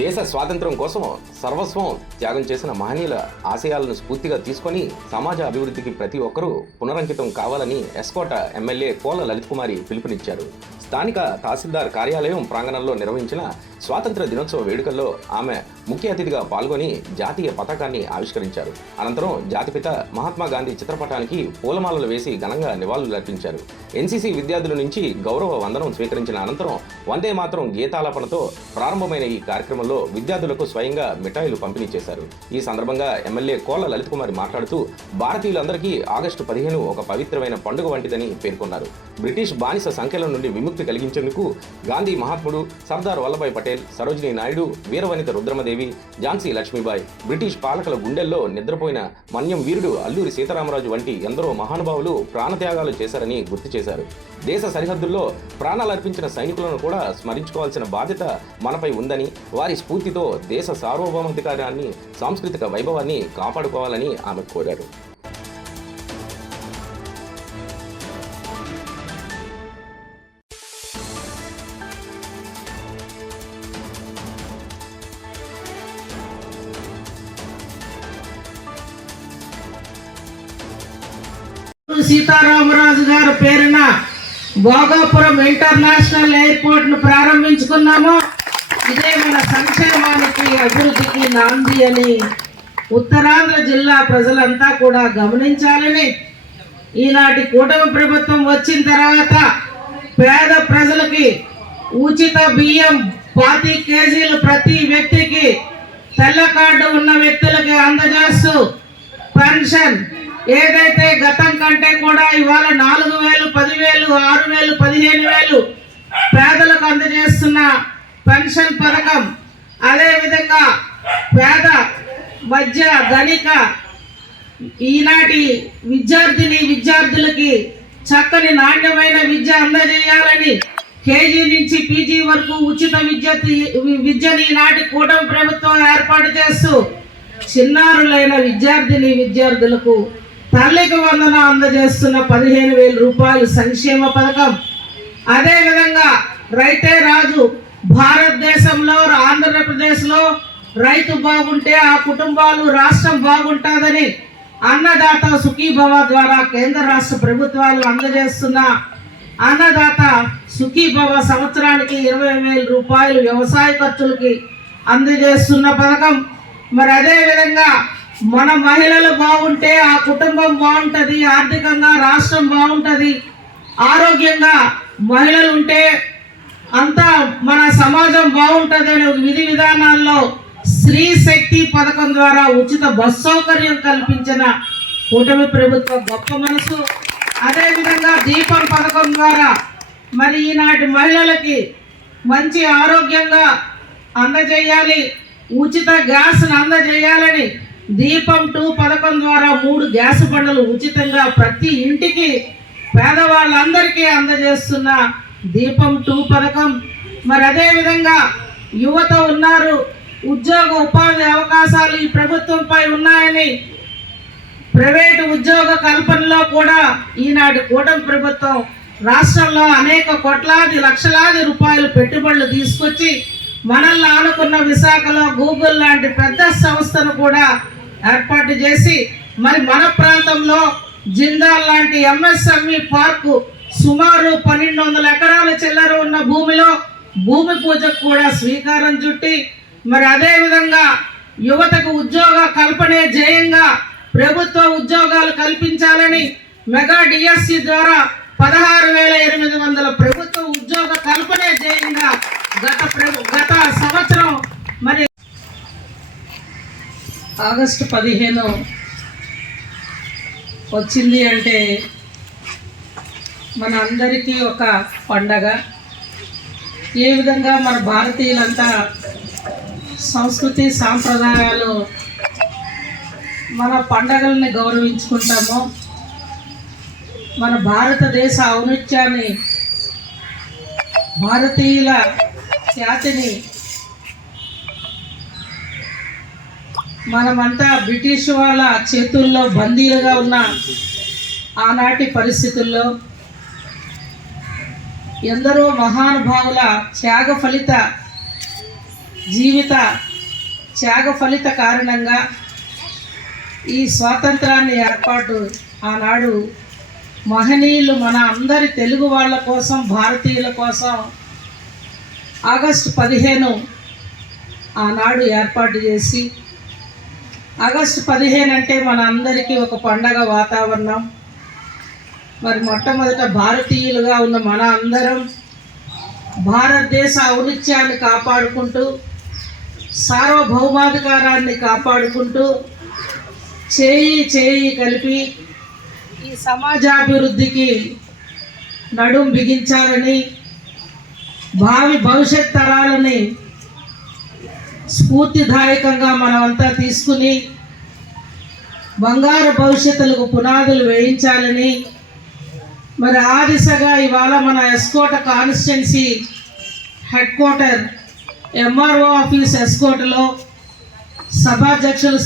దేశ స్వాతంత్ర్యం కోసం సర్వస్వం త్యాగం చేసిన మహనీయుల ఆశయాలను స్ఫూర్తిగా తీసుకొని సమాజ అభివృద్ధికి ప్రతి ఒక్కరూ పునరంకితం కావాలని ఎస్కోట ఎమ్మెల్యే కోల లలిత్ కుమారి పిలుపునిచ్చారు. స్థానిక తహసీల్దార్ కార్యాలయం ప్రాంగణంలో నిర్వహించిన స్వాతంత్ర దినోత్సవ వేడుకల్లో ఆమె ముఖ్య అతిథిగా పాల్గొని జాతీయ పతాకాన్ని ఆవిష్కరించారు. అనంతరం జాతిపిత మహాత్మా గాంధీ చిత్రపటానికి పూలమాలలు వేసి ఘనంగా నివాళులర్పించారు. ఎన్సీసీ విద్యార్థుల నుంచి గౌరవ వందనం స్వీకరించిన అనంతరం వందే మాతరం గీతాలాపనతో ప్రారంభమైన ఈ కార్యక్రమంలో విద్యార్థులకు స్వయంగా మిఠాయిలు పంపిణీ చేశారు. ఈ సందర్భంగా ఎమ్మెల్యే కోల లలిత్ కుమారి మాట్లాడుతూ భారతీయులందరికీ ఆగస్టు 15 ఒక పవిత్రమైన పండుగ వంటిదని పేర్కొన్నారు. బ్రిటిష్ బానిస సంఖ్యల నుండి విముక్తి కలిగించేందుకు గాంధీ మహాత్ముడు, సర్దార్ వల్లభాయ్ పటేల్, సరోజినీ నాయుడు, వీరవనిత రుద్రమదేవి, ఝాన్సీ లక్ష్మీబాయి, బ్రిటిష్ పాలకుల గుండెల్లో నిద్రపోయిన మన్యం వీరుడు అల్లూరి సీతారామరాజు వంటి ఎందరో మహానుభావులు ప్రాణత్యాగాలు చేశారని గుర్తు చేశారు. దేశ సరిహద్దుల్లో ప్రాణాలర్పించిన సైనికులను కూడా స్మరించుకోవాల్సిన బాధ్యత మనపై ఉందని, వారి స్ఫూర్తితో దేశ సార్వభౌమాధికారాన్ని, సాంస్కృతిక వైభవాన్ని కాపాడుకోవాలని ఆమె కోరారు. సీతారామరాజు గారి పేరున భోగాపురం ఇంటర్నేషనల్ ఎయిర్పోర్ట్ ను ప్రారంభించుకున్నాము. ఇదే మన సంక్షేమానికి, అభివృద్ధికి నాంది అని ఉత్తరాంధ్ర జిల్లా ప్రజలంతా కూడా గమనించాలని, ఈనాటి కూటమి ప్రభుత్వం వచ్చిన తర్వాత పేద ప్రజలకి ఉచిత బియ్యం 25 కేజీలు ప్రతి వ్యక్తికి, తెల్ల కార్డు ఉన్న వ్యక్తులకి అందజేస్తూ పెన్షన్ ఏదైతే గతం కంటే కూడా ఇవాళ 4,000, 10,000, 6,000, 15,000 పేదలకు అందజేస్తున్న పెన్షన్ పథకం, అదేవిధంగా పేద మధ్య ధనిక ఈనాటి విద్యార్థులకి చక్కని నాణ్యమైన విద్య అందజేయాలని కేజీ నుంచి పీజీ వరకు ఉచిత విద్యని ఈనాటి కూటమి ప్రభుత్వం ఏర్పాటు చేస్తూ చిన్నారులైన విద్యార్థులకు తల్లికి వందన అందజేస్తున్న 15,000 రూపాయలు సంక్షేమ పథకం. అదేవిధంగా రైతే రాజు, భారతదేశంలో ఆంధ్రప్రదేశ్లో రైతు బాగుంటే ఆ కుటుంబాలు, రాష్ట్రం బాగుంటుందని అన్నదాత సుఖీభవ ద్వారా కేంద్ర రాష్ట్ర ప్రభుత్వాలు అందజేస్తున్న అన్నదాత సుఖీభవ సంవత్సరానికి 20,000 రూపాయలు వ్యవసాయ ఖర్చులకి అందజేస్తున్న పథకం. మరి అదేవిధంగా మన మహిళలు బాగుంటే ఆ కుటుంబం బాగుంటుంది, ఆర్థికంగా రాష్ట్రం బాగుంటుంది, ఆరోగ్యంగా మహిళలు ఉంటే అంతా మన సమాజం బాగుంటుంది అనే విధి విధానాల్లో స్త్రీ శక్తి పథకం ద్వారా ఉచిత బస్ సౌకర్యం కల్పించిన కూటమి ప్రభుత్వం గొప్ప మనసు. అదేవిధంగా దీపం పథకం ద్వారా మరి ఈనాటి మహిళలకి మంచి ఆరోగ్యంగా అందజేయాలి, ఉచిత గ్యాస్ను అందజేయాలని దీపం 2 పథకం ద్వారా 3 గ్యాస్ బండలు ఉచితంగా ప్రతి ఇంటికి పేదవాళ్ళందరికీ అందజేస్తున్న దీపం 2 పథకం. మరి అదేవిధంగా యువత ఉన్నారు, ఉద్యోగ ఉపాధి అవకాశాలు ఈ ప్రభుత్వంపై ఉన్నాయని ప్రైవేటు ఉద్యోగ కల్పనలో కూడా ఈనాటి కూటమి ప్రభుత్వం రాష్ట్రంలో అనేక కోట్లాది లక్షలాది రూపాయలు పెట్టుబడులు తీసుకొచ్చి మనల్ని ఆనుకున్న విశాఖలో గూగుల్ లాంటి పెద్ద సంస్థను కూడా ఏర్పాటు చేసి మరి మన ప్రాంతంలో జిందాల్ లాంటి ఎంఎస్ఎంఈ పార్కు సుమారు 1,200 ఎకరాల చిల్లర ఉన్న భూమిలో భూమి పూజకు కూడా శ్రీకారం చుట్టి మరి అదేవిధంగా యువతకు ఉద్యోగ కల్పనే ధ్యేయంగా ప్రభుత్వ ఉద్యోగాలు కల్పించాలని మెగా డిఎస్సి ద్వారా 16,800 ప్రభుత్వ ఉద్యోగ కల్పనే ధ్యేయంగా గత సంవత్సరం మరి ఆగస్టు 15 వచ్చింది అంటే మన అందరికీ ఒక పండగ. ఏ విధంగా మన భారతీయులంతా సంస్కృతి సాంప్రదాయాలు మన పండగల్ని గౌరవించుకుంటామో, మన భారతదేశ ఔన్నత్యాన్ని, భారతీయుల ఖ్యాతిని మనమంతా బ్రిటిష్ వాళ్ళ చేతుల్లో బందీలుగా ఉన్న ఆనాటి పరిస్థితుల్లో ఎందరో మహానుభావుల త్యాగ ఫలిత జీవిత త్యాగ ఫలిత కారణంగా ఈ స్వాతంత్రాన్ని ఏర్పాటు ఆనాడు మహనీయులు మన అందరి తెలుగు వాళ్ళ కోసం, భారతీయుల కోసం ఆగస్టు 15 ఆనాడు ఏర్పాటు చేసి, ఆగస్టు 15 అంటే మన అందరికీ ఒక పండగ వాతావరణం. మరి మొట్టమొదట భారతీయులుగా ఉన్న మన అందరం భారతదేశ ఔన్నత్యాన్ని కాపాడుకుంటూ, సార్వభౌమాధికారాన్ని కాపాడుకుంటూ చేయి కలిపి ఈ సమాజాభివృద్ధికి నడుం బిగించాలని, భవిష్యత్ తరాలని స్ఫూర్తిదాయకంగా మనమంతా తీసుకుని బంగారు భవిష్యత్తులకు పునాదులు వేయించాలని, మరి ఆ దిశగా ఇవాళ మన S Kota constituency headquarter MRO office ఎస్కోటలో సభాధ్యక్షులు